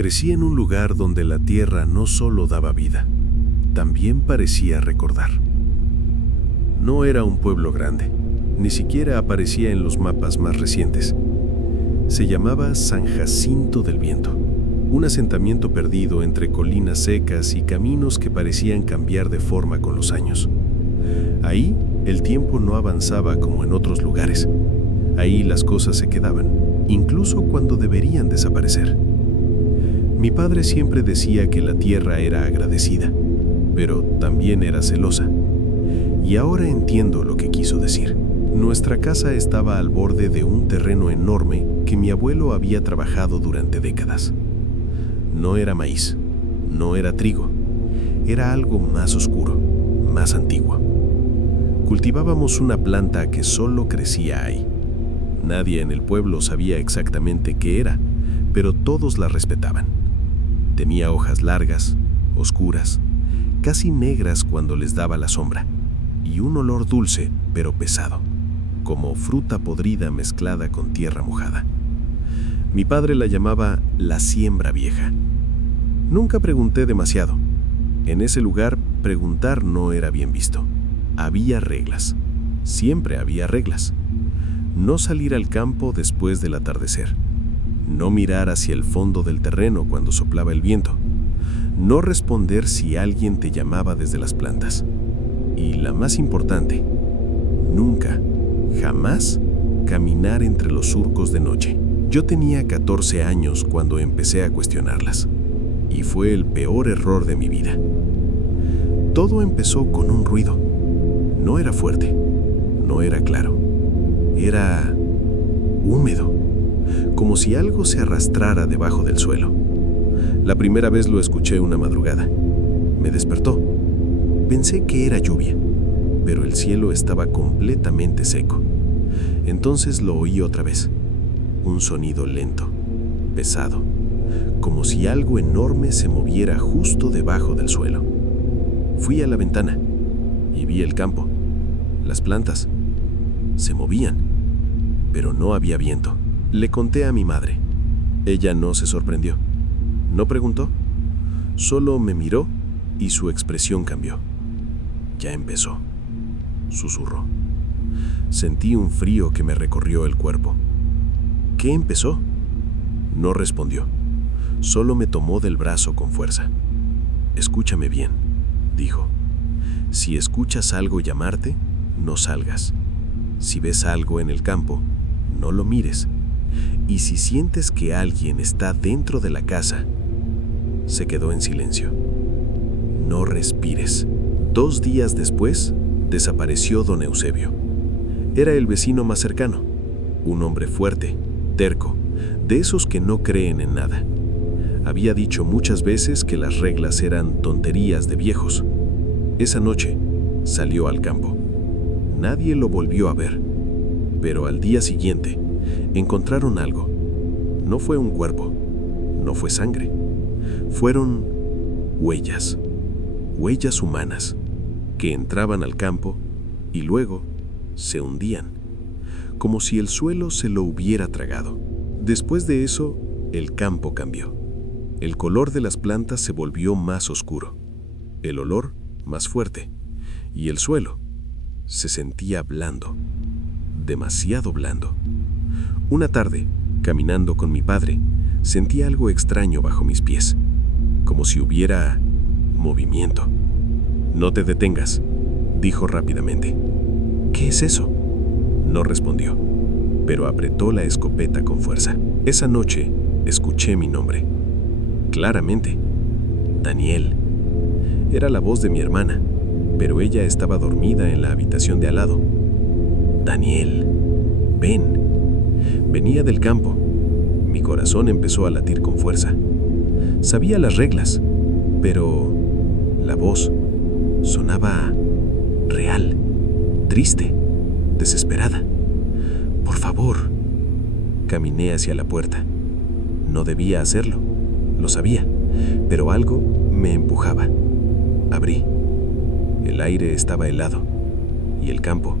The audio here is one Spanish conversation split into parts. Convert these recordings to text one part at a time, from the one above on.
Crecí en un lugar donde la tierra no solo daba vida, también parecía recordar. No era un pueblo grande, ni siquiera aparecía en los mapas más recientes. Se llamaba San Jacinto del Viento, un asentamiento perdido entre colinas secas y caminos que parecían cambiar de forma con los años. Ahí, el tiempo no avanzaba como en otros lugares. Ahí las cosas se quedaban, incluso cuando deberían desaparecer. Mi padre siempre decía que la tierra era agradecida, pero también era celosa. Y ahora entiendo lo que quiso decir. Nuestra casa estaba al borde de un terreno enorme que mi abuelo había trabajado durante décadas. No era maíz, no era trigo, era algo más oscuro, más antiguo. Cultivábamos una planta que solo crecía ahí. Nadie en el pueblo sabía exactamente qué era, pero todos la respetaban. Tenía hojas largas, oscuras, casi negras cuando les daba la sombra, y un olor dulce, pero pesado, como fruta podrida mezclada con tierra mojada. Mi padre la llamaba la siembra vieja. Nunca pregunté demasiado. En ese lugar, preguntar no era bien visto. Había reglas. Siempre había reglas. No salir al campo después del atardecer. No mirar hacia el fondo del terreno cuando soplaba el viento. No responder si alguien te llamaba desde las plantas. Y la más importante, nunca, jamás, caminar entre los surcos de noche. Yo tenía 14 años cuando empecé a cuestionarlas, y fue el peor error de mi vida. Todo empezó con un ruido. No era fuerte, no era claro. Era húmedo, como si algo se arrastrara debajo del suelo. La primera vez lo escuché una madrugada. Me despertó. Pensé que era lluvia, pero el cielo estaba completamente seco. Entonces lo oí otra vez. Un sonido lento, pesado, como si algo enorme se moviera justo debajo del suelo. Fui a la ventana y vi el campo. Las plantas se movían, pero no había viento. Le conté a mi madre. Ella no se sorprendió. No preguntó. Solo me miró y su expresión cambió. Ya empezó, susurró. Sentí un frío que me recorrió el cuerpo. ¿Qué empezó? No respondió. Solo me tomó del brazo con fuerza. Escúchame bien, dijo. Si escuchas algo llamarte, no salgas. Si ves algo en el campo, no lo mires. Y si sientes que alguien está dentro de la casa, se quedó en silencio. No respires. 2 días después, desapareció don Eusebio. Era el vecino más cercano, un hombre fuerte, terco, de esos que no creen en nada. Había dicho muchas veces que las reglas eran tonterías de viejos. Esa noche salió al campo. Nadie lo volvió a ver, pero al día siguiente encontraron algo. No fue un cuerpo, no fue sangre. Fueron huellas, huellas humanas, que entraban al campo y luego se hundían, como si el suelo se lo hubiera tragado. Después de eso, el campo cambió. El color de las plantas se volvió más oscuro, el olor más fuerte, y el suelo se sentía blando, demasiado blando. Una tarde, caminando con mi padre, sentí algo extraño bajo mis pies, como si hubiera movimiento. No te detengas, dijo rápidamente. ¿Qué es eso? No respondió, pero apretó la escopeta con fuerza. Esa noche escuché mi nombre. Claramente. Daniel. Era la voz de mi hermana, pero ella estaba dormida en la habitación de al lado. Daniel, ven. Venía del campo. Mi corazón empezó a latir con fuerza. Sabía las reglas, pero la voz sonaba real, triste, desesperada. Por favor. Caminé hacia la puerta. No debía hacerlo, lo sabía, pero algo me empujaba. Abrí. El aire estaba helado y el campo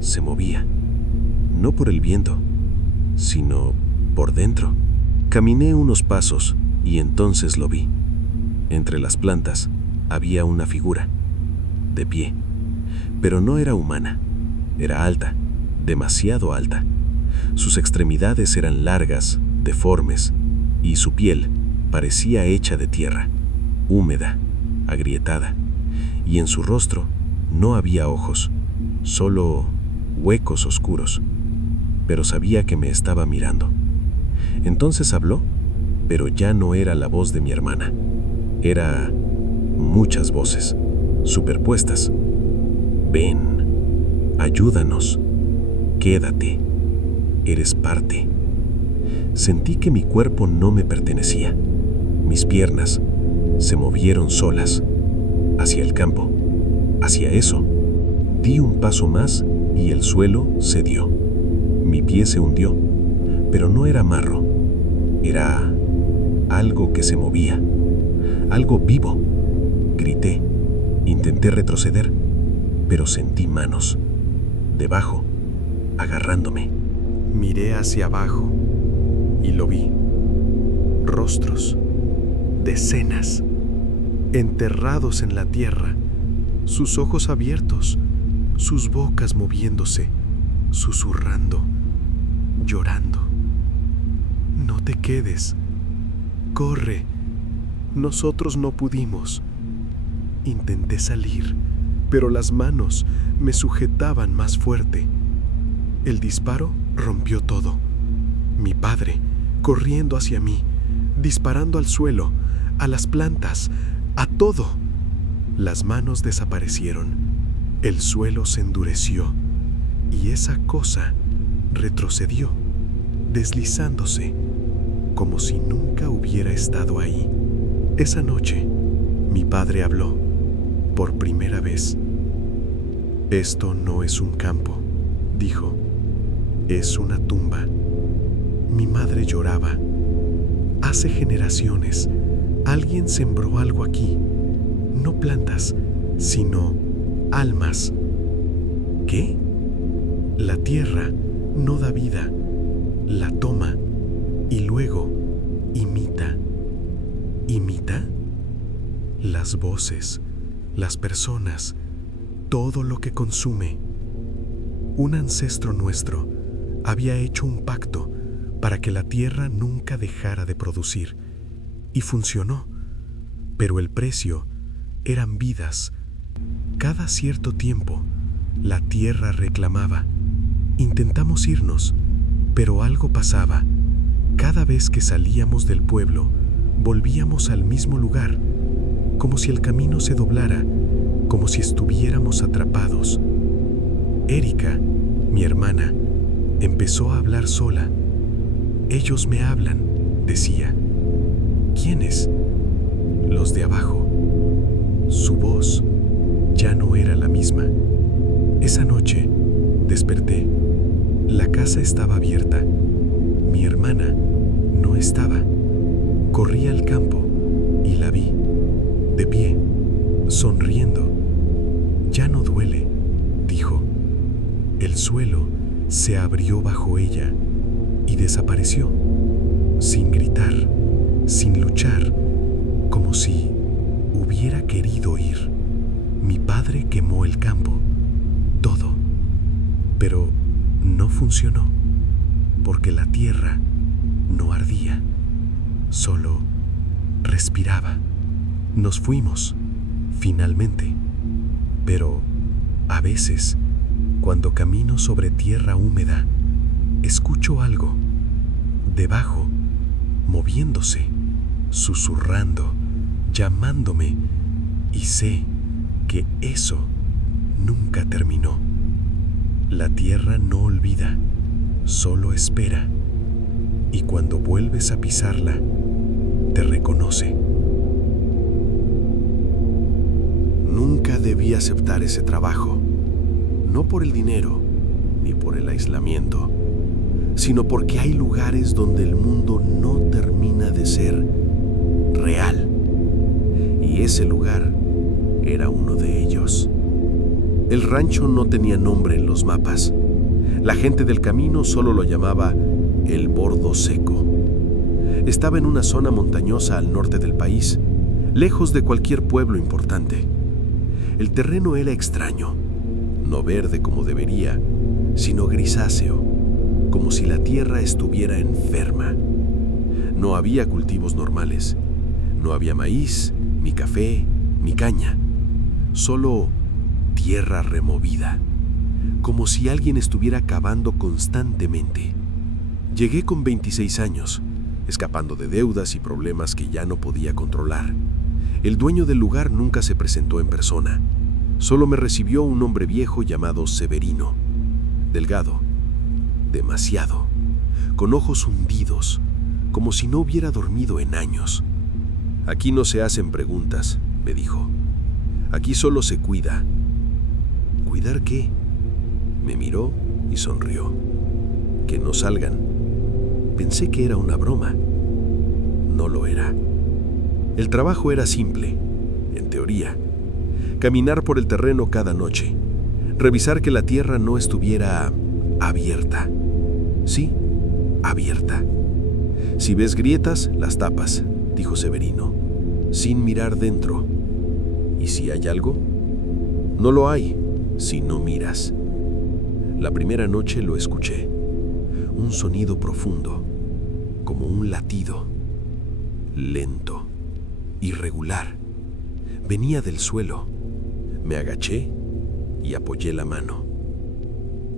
se movía, no por el viento, sino por dentro. Caminé unos pasos Y entonces lo vi. Entre las plantas había una figura, de pie, pero no era humana. Era alta, demasiado alta. Sus extremidades eran largas, deformes, y su piel parecía hecha de tierra, húmeda, agrietada, y en su rostro no había ojos, solo huecos oscuros, pero sabía que me estaba mirando. Entonces habló, pero ya no era la voz de mi hermana. Era muchas voces, superpuestas. Ven, ayúdanos, quédate, eres parte. Sentí que mi cuerpo no me pertenecía. Mis piernas se movieron solas, hacia el campo, hacia eso. Di un paso más y el suelo cedió. Mi pie se hundió, pero no era marro. Era algo que se movía, algo vivo. Grité, intenté retroceder, pero sentí manos, debajo, agarrándome. Miré hacia abajo y lo vi. Rostros, decenas, enterrados en la tierra, sus ojos abiertos, sus bocas moviéndose, susurrando, llorando. No te quedes, corre, nosotros no pudimos. Intenté salir, pero las manos me sujetaban más fuerte. El disparo rompió todo. Mi padre, corriendo hacia mí, disparando al suelo, a las plantas, a todo. Las manos desaparecieron, el suelo se endureció y esa cosa retrocedió, deslizándose, como si nunca hubiera estado ahí. Esa noche, mi padre habló, por primera vez. Esto no es un campo, dijo, es una tumba. Mi madre lloraba. Hace generaciones, alguien sembró algo aquí, no plantas, sino almas. ¿Qué? La tierra no da vida, la toma y luego imita. ¿Imita? Las voces, las personas, todo lo que consume. Un ancestro nuestro había hecho un pacto para que la tierra nunca dejara de producir, y funcionó, pero el precio eran vidas. Cada cierto tiempo, la tierra reclamaba. Intentamos irnos, pero algo pasaba. Cada vez que salíamos del pueblo, volvíamos al mismo lugar, como si el camino se doblara, como si estuviéramos atrapados. Erika, mi hermana, empezó a hablar sola. Ellos me hablan, decía. ¿Quiénes? Los de abajo. Su voz ya no era la misma. Esa noche desperté. La casa estaba abierta. Mi hermana no estaba. Corrí al campo y la vi, de pie, sonriendo. Ya no duele, dijo. El suelo se abrió bajo ella y desapareció, sin gritar, sin luchar, como si hubiera querido ir. Mi padre quemó el campo, todo, pero no funcionó, porque la tierra no ardía, solo respiraba. Nos fuimos, finalmente, pero a veces, cuando camino sobre tierra húmeda, escucho algo, debajo, moviéndose, susurrando, llamándome, y sé que eso nunca terminó. La tierra no olvida, solo espera, y cuando vuelves a pisarla, te reconoce. Nunca debí aceptar ese trabajo, no por el dinero ni por el aislamiento, sino porque hay lugares donde el mundo no termina de ser real. Y ese lugar era uno de ellos. El rancho no tenía nombre en los mapas. La gente del camino solo lo llamaba el Bordo Seco. Estaba en una zona montañosa al norte del país, lejos de cualquier pueblo importante. El terreno era extraño, no verde como debería, sino grisáceo, como si la tierra estuviera enferma. No había cultivos normales, no había maíz, ni café, ni caña, solo tierra removida, como si alguien estuviera cavando constantemente. Llegué con 26 años, escapando de deudas y problemas que ya no podía controlar. El dueño del lugar nunca se presentó en persona. Solo me recibió un hombre viejo llamado Severino, delgado, demasiado, con ojos hundidos, como si no hubiera dormido en años. «Aquí no se hacen preguntas», me dijo. «Aquí solo se cuida». «¿Cuidar qué?». Me miró y sonrió. «Que no salgan». Pensé que era una broma. No lo era. El trabajo era simple, en teoría. Caminar por el terreno cada noche, revisar que la tierra no estuviera abierta. Sí, abierta. «Si ves grietas, las tapas», dijo Severino, sin mirar dentro. «¿Y si hay algo?». «No lo hay, si no miras». La primera noche lo escuché. Un sonido profundo, como un latido, lento, irregular. Venía del suelo. Me agaché y apoyé la mano.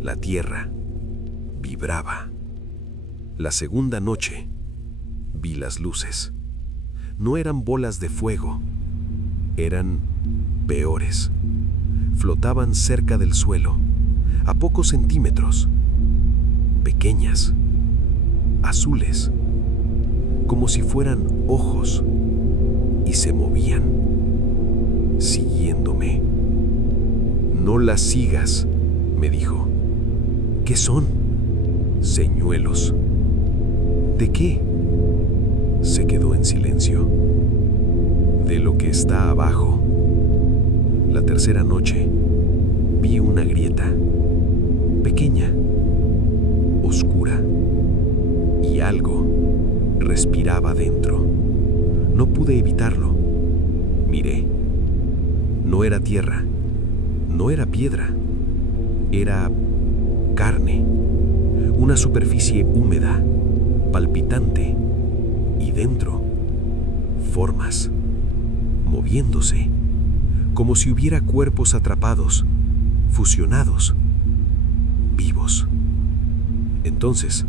La tierra vibraba. La segunda noche vi las luces. No eran bolas de fuego, eran peores. Flotaban cerca del suelo, a pocos centímetros, pequeñas, azules, como si fueran ojos, y se movían, siguiéndome. «No las sigas», me dijo. «¿Qué son?». «Señuelos». «¿De qué?». Se quedó en silencio. «De lo que está abajo». La tercera noche vi una grieta, pequeña, oscura, y algo respiraba dentro. No pude evitarlo. Miré. No era tierra, no era piedra, era carne, una superficie húmeda, palpitante, y dentro, formas, moviéndose, como si hubiera cuerpos atrapados, fusionados, vivos. Entonces,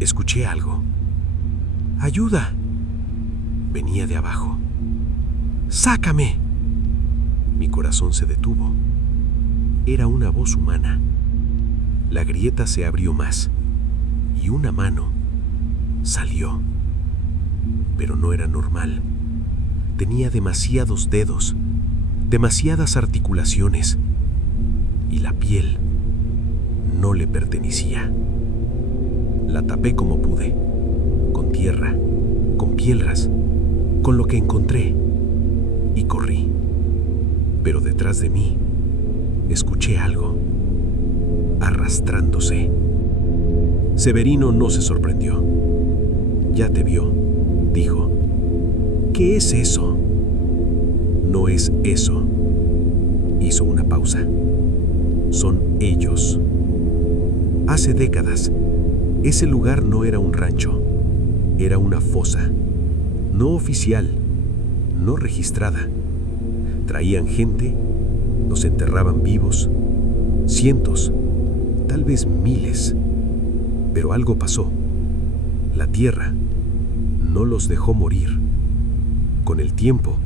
escuché algo. «¡Ayuda!». Venía de abajo. «¡Sácame!». Mi corazón se detuvo. Era una voz humana. La grieta se abrió más, y una mano salió. Pero no era normal. Tenía demasiados dedos, demasiadas articulaciones, y la piel no le pertenecía. La tapé como pude, con tierra, con piedras, con lo que encontré, y corrí. Pero detrás de mí escuché algo, arrastrándose. Severino no se sorprendió. «Ya te vio», dijo. «¿Qué es eso?». «No es eso». Hizo una pausa. «Son ellos». Hace décadas, ese lugar no era un rancho, era una fosa, no oficial, no registrada. Traían gente, los enterraban vivos, cientos, tal vez miles. Pero algo pasó. La tierra no los dejó morir. Con el tiempo,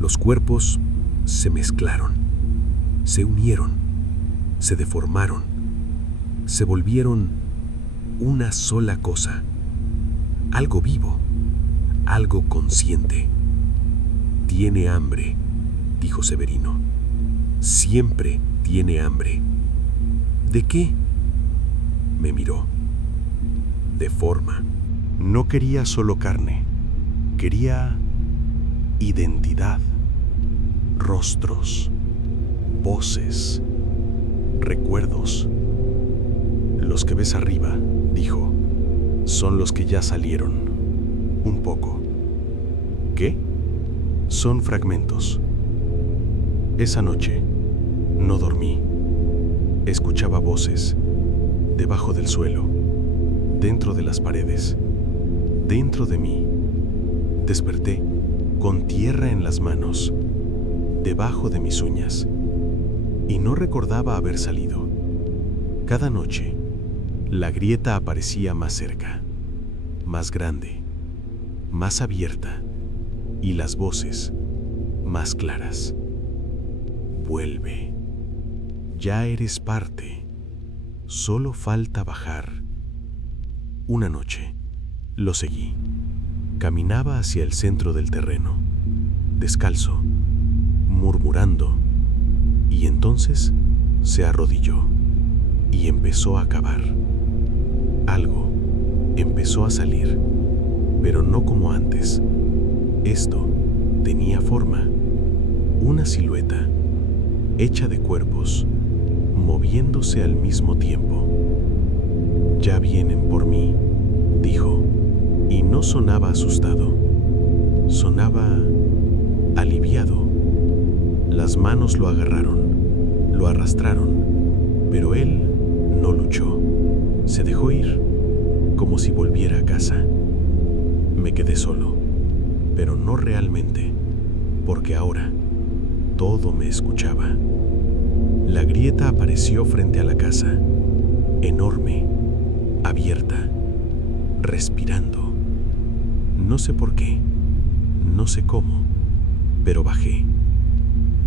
los cuerpos se mezclaron, se unieron, se deformaron, se volvieron una sola cosa. Algo vivo, algo consciente. «Tiene hambre», dijo Severino. «Siempre tiene hambre». «¿De qué?». Me miró. «De forma». No quería solo carne, quería identidad, rostros, voces, recuerdos. «Los que ves arriba», dijo, «son los que ya salieron. Un poco. ¿Qué? Son fragmentos. Esa noche no dormí. Escuchaba voces debajo del suelo, dentro de las paredes, dentro de mí. Desperté con tierra en las manos, debajo de mis uñas, y no recordaba haber salido. Cada noche, la grieta aparecía más cerca, más grande, más abierta, y las voces más claras. Vuelve. Ya eres parte. Solo falta bajar. Una noche, lo seguí. Caminaba hacia el centro del terreno, descalzo, murmurando, y entonces se arrodilló y empezó a cavar. Algo empezó a salir, pero no como antes. Esto tenía forma, una silueta, hecha de cuerpos, moviéndose al mismo tiempo. Ya vienen por mí, dijo, y no sonaba asustado, sonaba aliviado. Las manos lo agarraron, lo arrastraron, pero él no luchó, se dejó ir, como si volviera a casa. Me quedé solo, pero no realmente, porque ahora todo me escuchaba. La grieta apareció frente a la casa, enorme, abierta, respirando. No sé por qué, no sé cómo, pero bajé.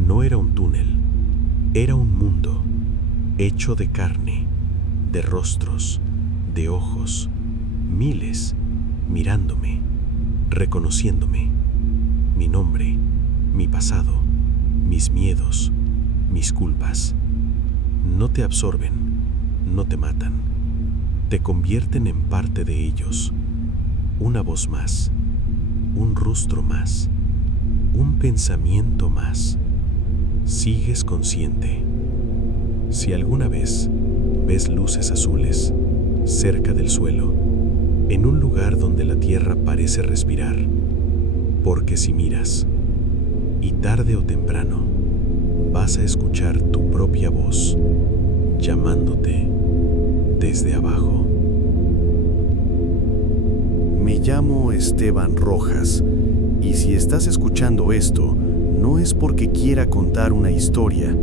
No era un túnel, era un mundo hecho de carne, de rostros, de ojos, miles mirándome, reconociéndome, mi nombre, mi pasado, mis miedos, mis culpas. No te absorben, no te matan, te convierten en parte de ellos. Una voz más, un rostro más, un pensamiento más. Sigues consciente. Si alguna vez ves luces azules cerca del suelo, en un lugar donde la tierra parece respirar, porque si miras, y tarde o temprano, vas a escuchar tu propia voz llamándote desde abajo. Me llamo Esteban Rojas, y si estás escuchando esto, no es porque quiera contar una historia,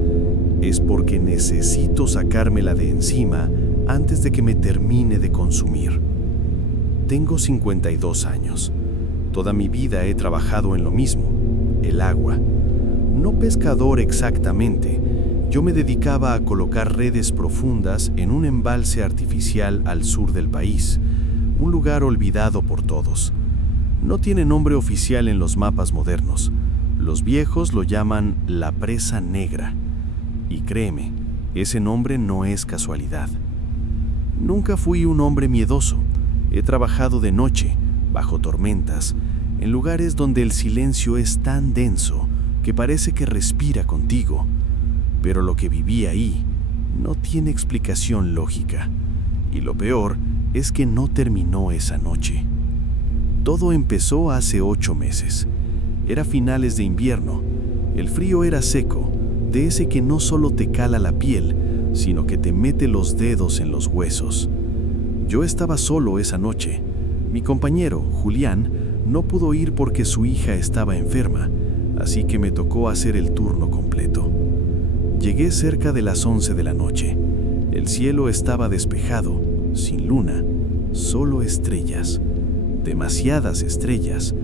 es porque necesito sacármela de encima antes de que me termine de consumir. Tengo 52 años. Toda mi vida he trabajado en lo mismo, el agua. No pescador exactamente, yo me dedicaba a colocar redes profundas en un embalse artificial al sur del país, un lugar olvidado por todos. No tiene nombre oficial en los mapas modernos. Los viejos lo llaman la Presa Negra. Y créeme, ese nombre no es casualidad. Nunca fui un hombre miedoso. He trabajado de noche, bajo tormentas, en lugares donde el silencio es tan denso que parece que respira contigo. Pero lo que viví ahí no tiene explicación lógica. Y lo peor es que no terminó esa noche. Todo empezó hace 8 meses. Era finales de invierno. El frío era seco, de ese que no solo te cala la piel, sino que te mete los dedos en los huesos. Yo estaba solo esa noche. Mi compañero, Julián, no pudo ir porque su hija estaba enferma, así que me tocó hacer el turno completo. Llegué cerca de las 11 de la noche. El cielo estaba despejado, sin luna, solo estrellas. Demasiadas estrellas.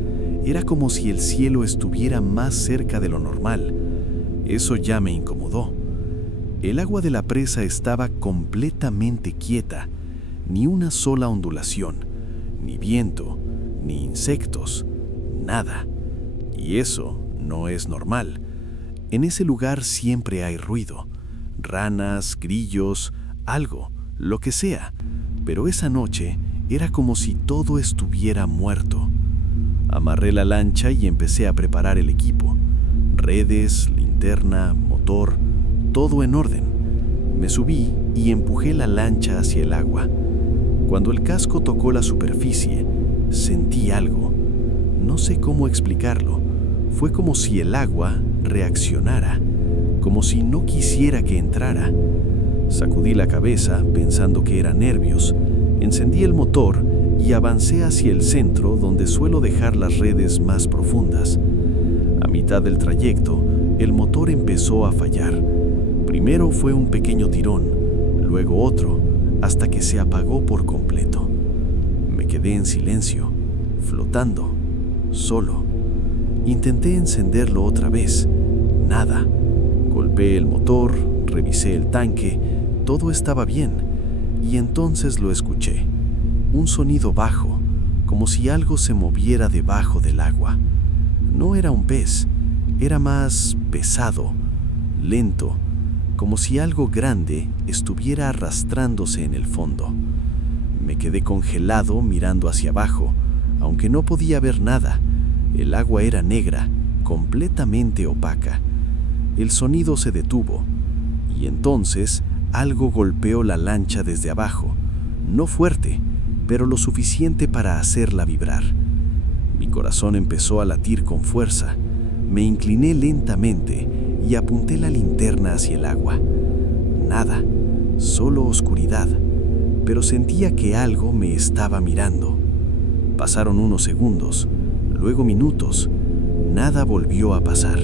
Era como si el cielo estuviera más cerca de lo normal. Eso ya me incomodó. El agua de la presa estaba completamente quieta. Ni una sola ondulación, ni viento, ni insectos, nada. Y eso no es normal. En ese lugar siempre hay ruido. Ranas, grillos, algo, lo que sea. Pero esa noche era como si todo estuviera muerto. Amarré la lancha y empecé a preparar el equipo. Redes, linterna, motor, todo en orden. Me subí y empujé la lancha hacia el agua. Cuando el casco tocó la superficie, sentí algo, No sé cómo explicarlo. Fue como si el agua reaccionara, como si no quisiera que entrara. Sacudí la cabeza pensando que eran nervios, encendí el motor y avancé hacia el centro donde suelo dejar las redes más profundas. A mitad del trayecto, el motor empezó a fallar. Primero fue un pequeño tirón, luego otro, hasta que se apagó por completo. Me quedé en silencio, flotando, solo. Intenté encenderlo otra vez. Nada. Golpeé el motor, revisé el tanque, todo estaba bien. Y entonces lo escuché. Un sonido bajo, como si algo se moviera debajo del agua. No era un pez, era más pesado, lento, como si algo grande estuviera arrastrándose en el fondo. Me quedé congelado mirando hacia abajo, aunque no podía ver nada. El agua era negra, completamente opaca. El sonido se detuvo, y entonces algo golpeó la lancha desde abajo, no fuerte, pero lo suficiente para hacerla vibrar. Mi corazón empezó a latir con fuerza. Me incliné lentamente y apunté la linterna hacia el agua. Nada, solo oscuridad, pero sentía que algo me estaba mirando. Pasaron unos segundos, luego minutos. Nada volvió a pasar.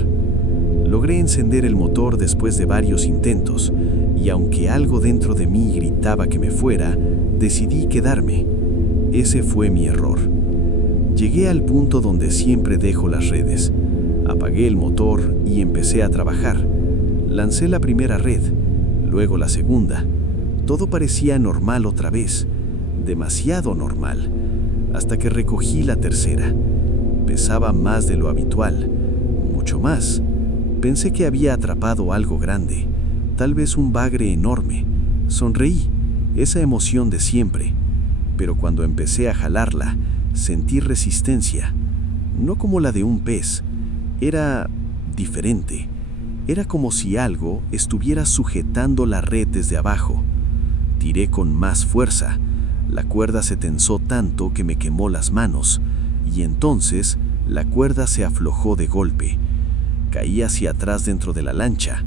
Logré encender el motor después de varios intentos, y aunque algo dentro de mí gritaba que me fuera, decidí quedarme. Ese fue mi error. Llegué al punto donde siempre dejo las redes. Apagué el motor y empecé a trabajar. Lancé la primera red, luego la segunda. Todo parecía normal otra vez, demasiado normal, hasta que recogí la tercera. Pesaba más de lo habitual, mucho más. Pensé que había atrapado algo grande, tal vez un bagre enorme. Sonreí, esa emoción de siempre. Pero cuando empecé a jalarla, sentí resistencia, no como la de un pez. Era diferente. Era como si algo estuviera sujetando la red desde abajo. Tiré con más fuerza. La cuerda se tensó tanto que me quemó las manos, y entonces la cuerda se aflojó de golpe. Caí hacia atrás dentro de la lancha.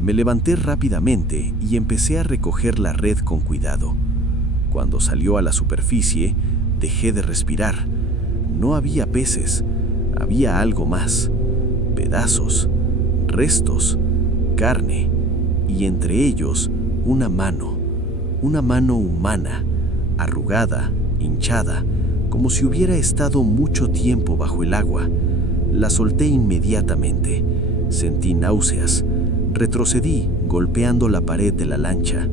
Me levanté rápidamente y empecé a recoger la red con cuidado. Cuando salió a la superficie, dejé de respirar. No había peces, había algo más. Pedazos, restos, carne, y entre ellos una mano humana, arrugada, hinchada, como si hubiera estado mucho tiempo bajo el agua. La solté inmediatamente. Sentí náuseas. Retrocedí, golpeando la pared de la lancha.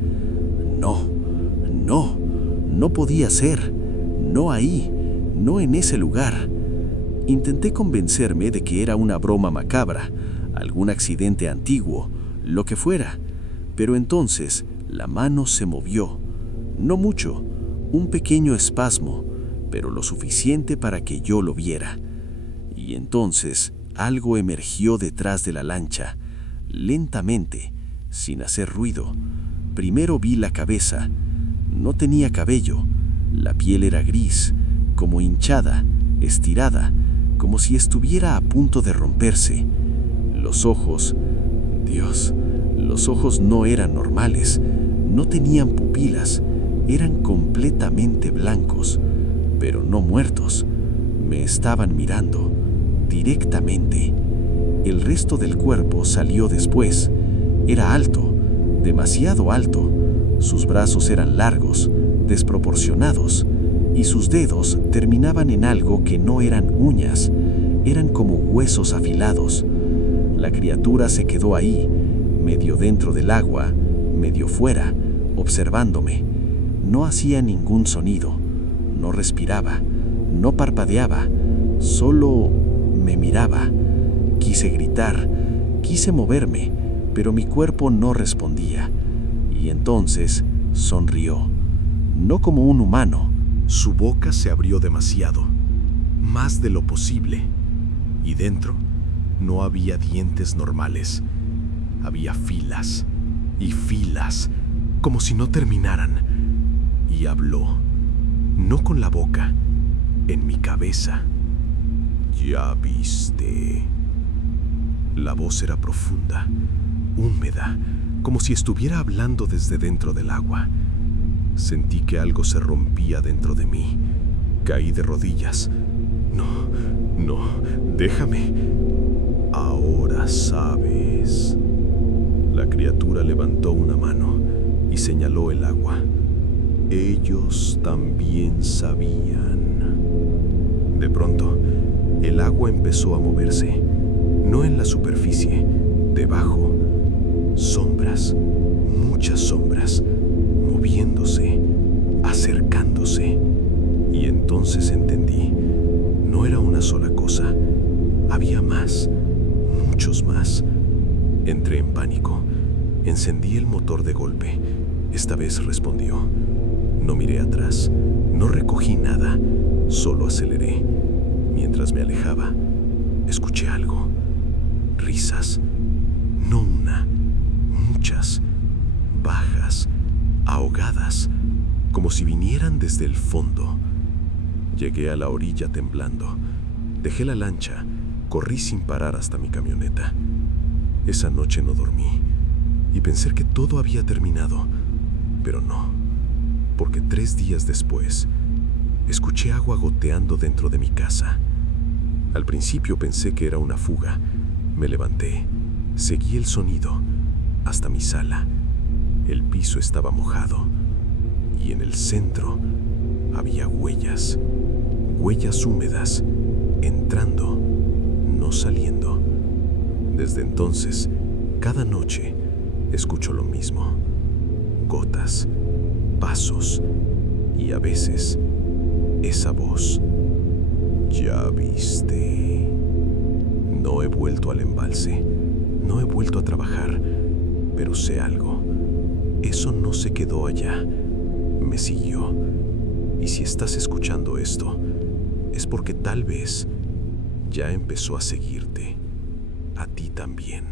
No podía ser. No ahí, no en ese lugar. Intenté convencerme de que era una broma macabra, algún accidente antiguo, lo que fuera. Pero entonces la mano se movió. No mucho, un pequeño espasmo, pero lo suficiente para que yo lo viera. Y entonces algo emergió detrás de la lancha, lentamente, sin hacer ruido. Primero vi la cabeza. No tenía cabello. La piel era gris, como hinchada, estirada, como si estuviera a punto de romperse. Los ojos, Dios, los ojos no eran normales, no tenían pupilas, eran completamente blancos, pero no muertos. Me estaban mirando, directamente. El resto del cuerpo salió después. Era alto, demasiado alto. Sus brazos eran largos, desproporcionados, y sus dedos terminaban en algo que no eran uñas, eran como huesos afilados. La criatura se quedó ahí, medio dentro del agua, medio fuera, observándome. No hacía ningún sonido, no respiraba, no parpadeaba, solo me miraba. Quise gritar, quise moverme, pero mi cuerpo no respondía. Y entonces sonrió, no como un humano. Su boca se abrió demasiado, más de lo posible, y dentro no había dientes normales. Había filas y filas, como si no terminaran. Y habló, no con la boca, en mi cabeza. Ya viste. La voz era profunda, húmeda, como si estuviera hablando desde dentro del agua. Sentí que algo se rompía dentro de mí. Caí de rodillas. No, no, déjame. Ahora sabes. La criatura levantó una mano y señaló el agua. Ellos también sabían. De pronto, el agua empezó a moverse, no en la superficie, debajo. Sombras, muchas sombras, moviéndose, acercándose. Y entonces entendí, no era una sola cosa, había más, muchos más. Entré en pánico, encendí el motor de golpe. Esta vez respondió. No miré atrás, no recogí nada, solo aceleré. Mientras me alejaba, escuché algo. Risas, no una, muchas, bajas, ahogadas, como si vinieran desde el fondo. Llegué a la orilla temblando. Dejé la lancha, corrí sin parar hasta mi camioneta. Esa noche no dormí y pensé que todo había terminado, pero no, porque 3 días después escuché agua goteando dentro de mi casa. Al principio pensé que era una fuga. Me levanté, seguí el sonido hasta mi sala. El piso estaba mojado y en el centro había huellas, huellas húmedas, entrando, no saliendo. Desde entonces, cada noche escucho lo mismo. Gotas, pasos y a veces esa voz. Ya viste. No he vuelto al embalse, no he vuelto a trabajar, pero sé algo. Eso no se quedó allá, me siguió. Y si estás escuchando esto, es porque tal vez ya empezó a seguirte, a ti también.